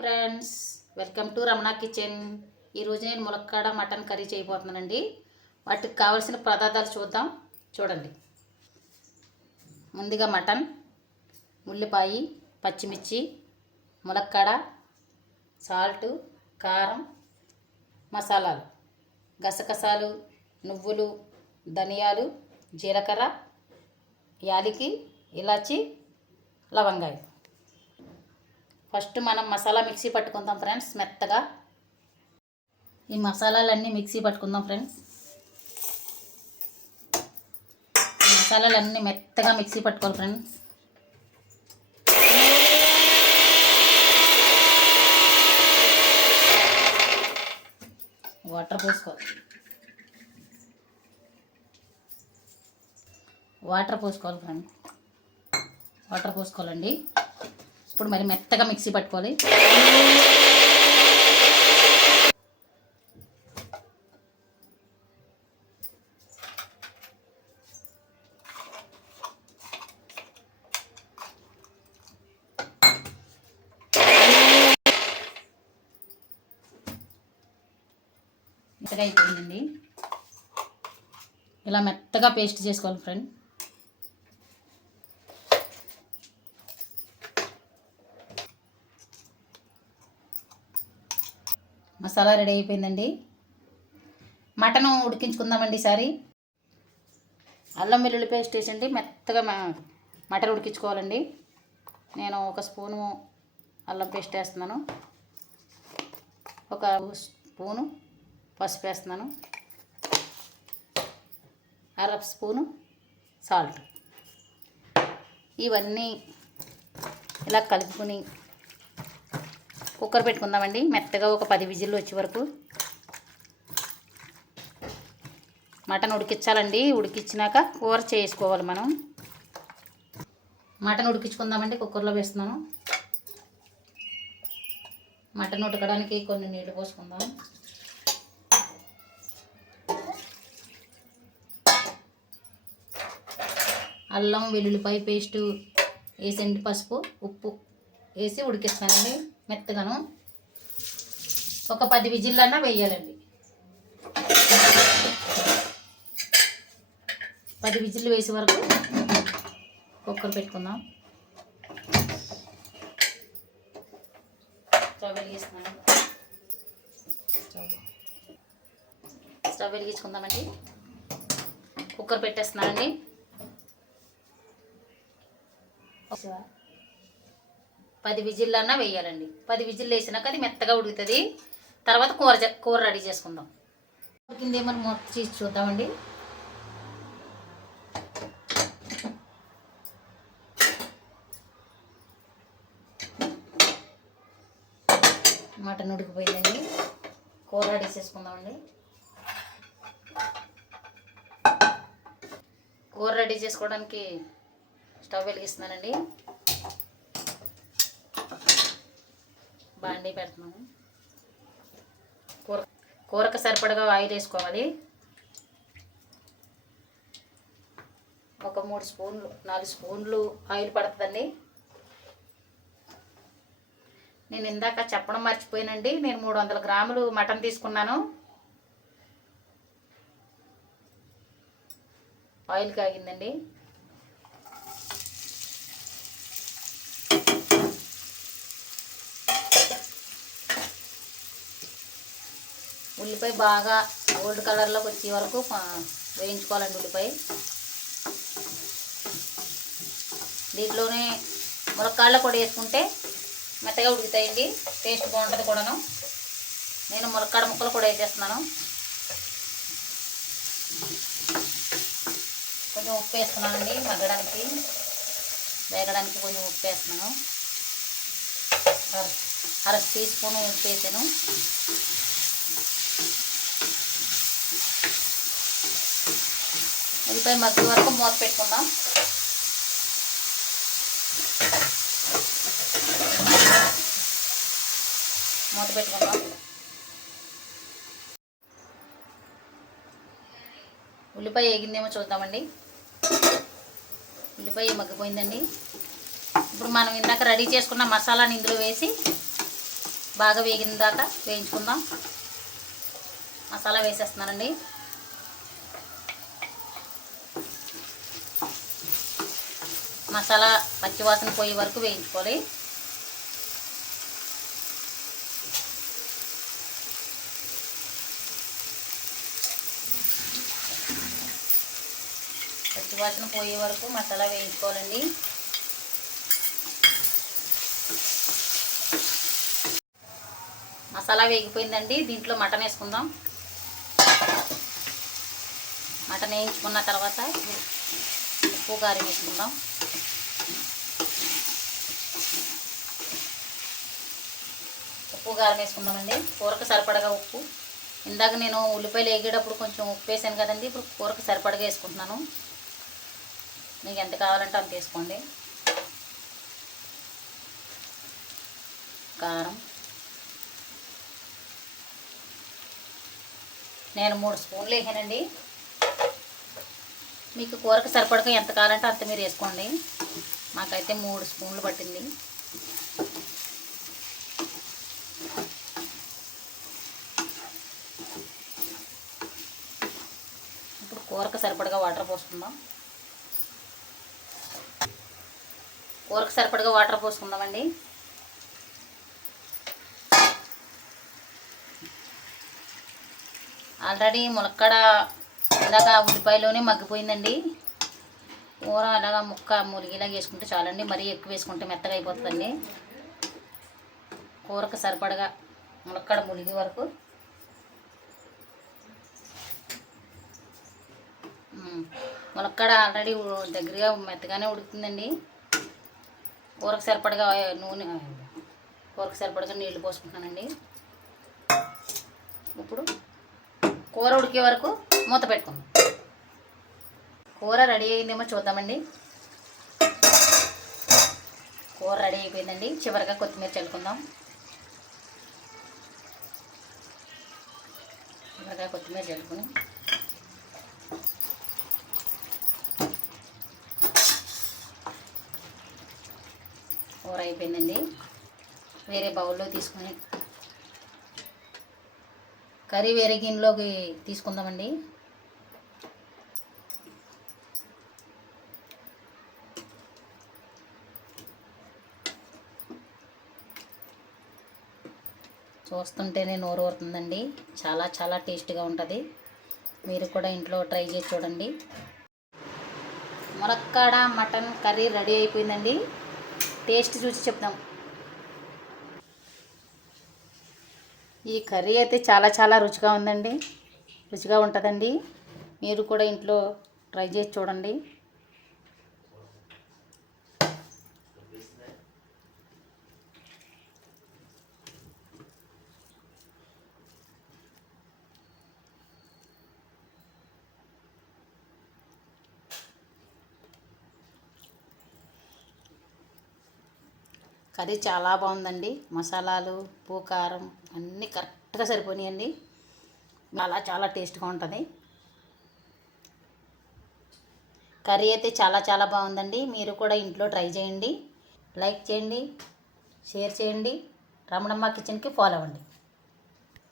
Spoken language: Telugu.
Friends, welcome to Ramana kitchen. ఈరోజు నేను ములక్కాడ మటన్ కర్రీ చేయబోతున్నానండి. వాటికి కావాల్సిన పదార్థాలు చూడండి. ముందుగా మటన్, ఉల్లిపాయ, పచ్చిమిర్చి, ములక్కాడ, సాల్ట్, కారం, మసాలాలు, గసగసాలు, నువ్వులు, ధనియాలు, జీలకర్ర, యాలకి, ఇలాచి, లవంగాయ. ఫస్ట్ మనం మసాలా మిక్సీ పట్టుకుందాం ఫ్రెండ్స్. మెత్తగా ఈ మసాలాలన్నీ మిక్సీ పట్టుకుందాం ఫ్రెండ్స్. ఈ మసాలాలన్నీ మెత్తగా మిక్సీ పట్టుకోవాలి ఫ్రెండ్స్. వాటర్ పోసుకోవాలి ఫ్రెండ్స్. వాటర్ పోసుకోవాలండి. ఇప్పుడు మరి మెత్తగా మిక్సీ పట్టుకోవాలి. మెత్తగా అయిపోయిందండి. ఇలా మెత్తగా పేస్ట్ చేసుకోవాలి ఫ్రెండ్. మసాలా రెడీ అయిపోయిందండి. మటన్ ఉడికించుకుందామండి. ఈసారి అల్లం వెల్లుల్లి పేస్ట్ వేసండి. మెత్తగా మటన్ ఉడికించుకోవాలండి. నేను ఒక స్పూను అల్లం పేస్ట్ వేస్తున్నాను, ఒక స్పూను పసుపు వేస్తున్నాను, అర స్పూను సాల్ట్. ఇవన్నీ ఇలా కలుపుకొని కుక్కర్ పెట్టుకుందామండి. మెత్తగా ఒక 10 విజిల్లు వచ్చే వరకు మటన్ ఉడికించాలండి. ఉడికించినాక కూర చేసుకోవాలి మనం. మటన్ ఉడికించుకుందామండి. కుక్కర్లో వేస్తున్నాను. మటన్ ఉడకడానికి కొన్ని నీళ్లు పోసుకుందాం. అల్లం వెల్లుల్లిపాయ పేస్టు వేసండి, పసుపు ఉప్పు వేసి ఉడికిస్తానండి మెత్తగాను. ఒక 10 విజిల్లన్నా వేయాలండి. 10 విజిల్లు వేసే వరకు కుక్కర్ పెట్టుకుందాం. స్టవ్ వెలిగిస్తున్నాను. స్టవ్ వెలిగించుకుందామండి. కుక్కర్ పెట్టేస్తున్నానండి. 10 విజిల్లన్నా వేయాలండి. 10 విజిల్లు వేసినాక అది మెత్తగా ఉడుకుతుంది. తర్వాత కూర రెడీ చేసుకుందాం. ఉడికిందేమో మూత తీసి చూద్దామండి. మటన్ ఉడికిపోయిందండి. కూర రెడీ చేసుకుందామండి. కూర రెడీ చేసుకోవడానికి స్టవ్ వెలిగిస్తున్నానండి. బాండీ పెడుతున్నాను. కూరకు సరిపడగా ఆయిల్ వేసుకోవాలి. ఒక 3 స్పూన్లు 4 స్పూన్లు ఆయిల్ పడుతుందండి. నేను ఇందాక చెప్పడం మర్చిపోయానండి. నేను 300 గ్రాములు మటన్ తీసుకున్నాను. ఆయిల్ కాగిందండి. ఉల్లిపాయ బాగా గోల్డ్ కలర్లోకి వచ్చే వరకు వేయించుకోవాలండి. ఉల్లిపాయ దీంట్లోనే ములక్కాడలు కూడా వేసుకుంటే మెత్తగా ఉడుకుతాయండి. టేస్ట్ బాగుంటుంది కూడాను. నేను ములక్కాడ ముక్కలు కూడా వేసేస్తున్నాను. కొంచెం ఉప్పు వేస్తున్నానండి. వేగడానికి కొంచెం ఉప్పు వేస్తున్నాను. అర టీ స్పూన్ ఉప్పు వేసాను. ఉల్లిపాయ మగ్గే వరకు మూత పెట్టుకుందాం. ఉల్లిపాయ వేగిందేమో చూద్దామండి. ఉల్లిపాయ మగ్గిపోయిందండి. ఇప్పుడు మనం ఇందాక రెడీ చేసుకున్న మసాలాని ఇందులో వేసి బాగా వేగిన దాకా వేయించుకుందాం. మసాలా వేసేస్తున్నానండి. మసాలా పచ్చివాసన పోయే వరకు వేయించుకోవాలి. పచ్చివాసన పోయే వరకు మసాలా వేయించుకోవాలండి. మసాలా వేగిపోయిందండి. దీంట్లో మటన్ వేసుకుందాం. మటన్ వేయించుకున్న తర్వాత ఉప్పు కారం వేసుకుందాం. ఉప్పు కారం వేసుకుందామండి. కూరకు సరిపడగా ఉప్పు. ఇందాక నేను ఉల్లిపాయలు వేగేటప్పుడు కొంచెం ఉప్పు వేసాను కదండి. ఇప్పుడు కూరకు సరిపడగా వేసుకుంటున్నాను. మీకు ఎంత కావాలంటే అంత వేసుకోండి. కారం నేను 3 స్పూన్లు వేసానండి. మీకు కూరకు సరిపడగా ఎంత కావాలంటే అంత మీరు వేసుకోండి. మాకైతే 3 స్పూన్లు పట్టింది. ఇప్పుడు కూరకు సరిపడగా వాటర్ పోసుకుందాం. కూరకు సరిపడగా వాటర్ పోసుకుందామండి. ఆల్రెడీ ములక్కాడ ఇలాగ ఉల్లిపాయలోనే మగ్గిపోయిందండి. కూర అలాగా ముక్క మురిగిలాగా వేసుకుంటే చాలండి. మరీ ఎక్కువ వేసుకుంటే మెత్తగా అయిపోతుందండి. కూరకు సరిపడగా ములక్కాడ ములిగే వరకు ములక్కాడ ఆల్రెడీ దగ్గరగా మెత్తగానే ఉడుకుతుందండి. కూరకు సరిపడగా నూనె, కూరకు సరిపడగా నీళ్లు పోసుకుంటున్నానండి. ఇప్పుడు కూర ఉడికే వరకు మూత పెట్టుకుందాం. కూర రెడీ అయిందేమో చూద్దామండి. కూర రెడీ అయిపోయిందండి. చివరిగా కొత్తిమీర చల్లుకుందాం. చివరిగా కొత్తిమీర చల్లుకుని కూర అయిపోయిందండి. వేరే బౌల్లో తీసుకొని కర్రీ వేరే గిన్నెలోకి తీసుకుందామండి. చూస్తుంటేనే నోరు ఊరుతుందండి. చాలా చాలా టేస్ట్గా ఉంటుంది. మీరు కూడా ఇంట్లో ట్రై చేసి చూడండి. ములక్కాడ మటన్ కర్రీ రెడీ అయిపోయిందండి. టేస్ట్ చూసి చెప్దాం. ఈ కర్రీ అయితే చాలా చాలా రుచిగా ఉందండి. రుచిగా ఉంటుందండి. మీరు కూడా ఇంట్లో ట్రై చేసి చూడండి. కర్రీ చాలా బాగుందండి. మసాలాలు, ఉప్పు, కారం అన్నీ కరెక్ట్గా సరిపోయినాయండి. చాలా చాలా టేస్ట్గా ఉంటుంది. కర్రీ అయితే చాలా చాలా బాగుందండి. మీరు కూడా ఇంట్లో ట్రై చేయండి. లైక్ చేయండి, షేర్ చేయండి. రమణమ్మ కిచెన్కి ఫాలో అవ్వండి.